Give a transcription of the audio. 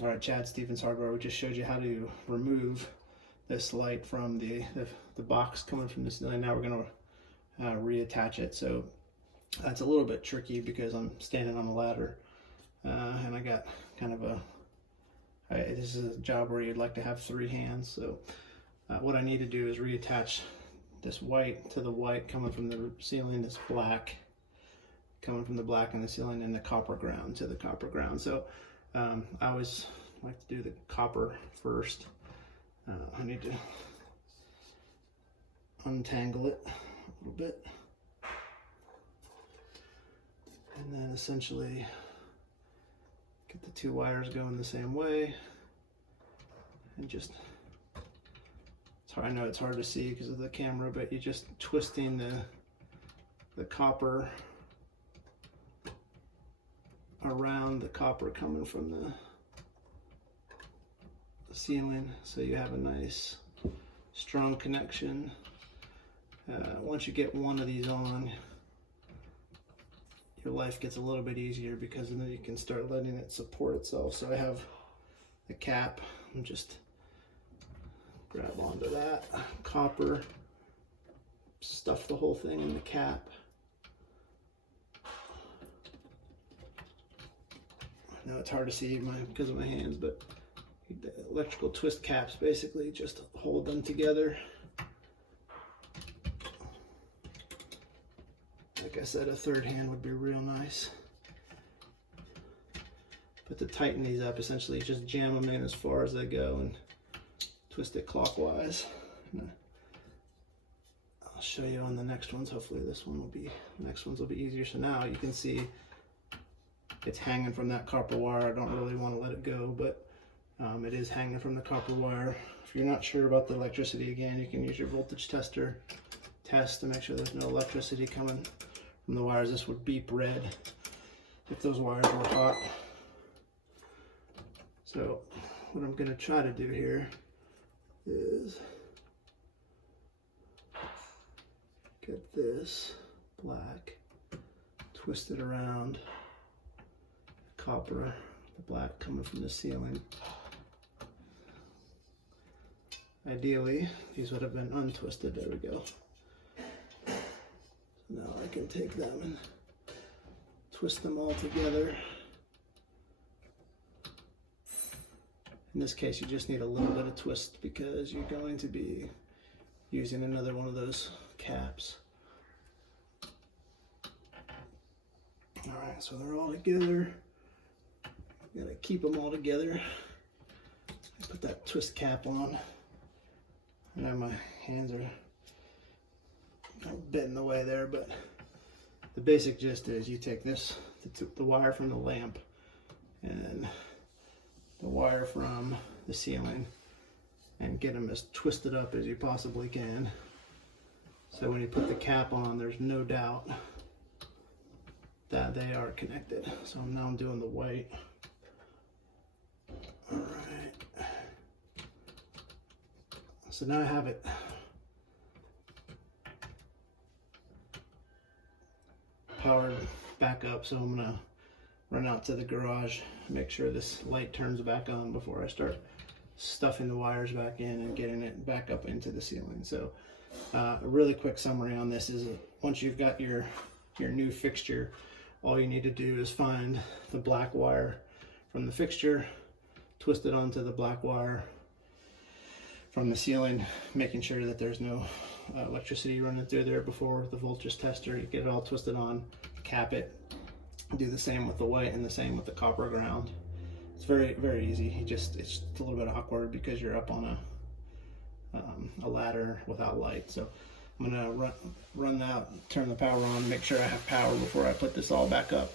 All right, Chad Stevens Hardware, we just showed you how to remove this light from the box coming from the ceiling. Now we're going to reattach it. So that's a little bit tricky because I'm standing on a ladder and I got kind of this is a job where you'd like to have 3 hands. So what I need to do is reattach this white to the white coming from the ceiling, this black coming from the black in the ceiling, and the copper ground to the copper ground. So I always like to do the copper first. I need to untangle it a little bit, and then essentially get the 2 wires going the same way, and just, I know it's hard to see because of the camera, but you're just twisting the copper around the copper coming from the ceiling, so you have a nice strong connection. Once you get one of these on, your life gets a little bit easier because then you can start letting it support itself. So I have the cap, and just grab onto that copper, stuff the whole thing in the cap. I know it's hard to see because of my hands, but the electrical twist caps basically just hold them together. Like I said, a 3rd hand would be real nice. But to tighten these up, essentially just jam them in as far as they go and twist it clockwise. I'll show you on the next ones. Hopefully next ones will be easier. So now you can see it's hanging from that copper wire. I don't really want to let it go, but it is hanging from the copper wire. If you're not sure about the electricity, again, you can use your voltage tester, test to make sure there's no electricity coming from the wires. This would beep red if those wires were hot. So what I'm going to try to do here is get this black, twist it around copper, the black coming from the ceiling. Ideally, these would have been untwisted. There we go. So now I can take them and twist them all together. In this case, you just need a little bit of twist because you're going to be using another one of those caps. All right, so they're all together. Gotta keep them all together. Put that twist cap on. I know my hands are a bit in the way there, but the basic gist is you take this, the wire from the lamp and the wire from the ceiling, and get them as twisted up as you possibly can. So when you put the cap on, there's no doubt that they are connected. So now I'm doing the white. All right. So now I have it powered back up. So I'm gonna run out to the garage, make sure this light turns back on before I start stuffing the wires back in and getting it back up into the ceiling. So a really quick summary on this is once you've got your new fixture, all you need to do is find the black wire from the fixture, twist it onto the black wire from the ceiling, making sure that there's no electricity running through there before the voltage tester. You get it all twisted on, cap it, do the same with the white and the same with the copper ground. It's very, very easy. It's just a little bit awkward because you're up on a ladder without light. So I'm gonna run that, turn the power on, make sure I have power before I put this all back up.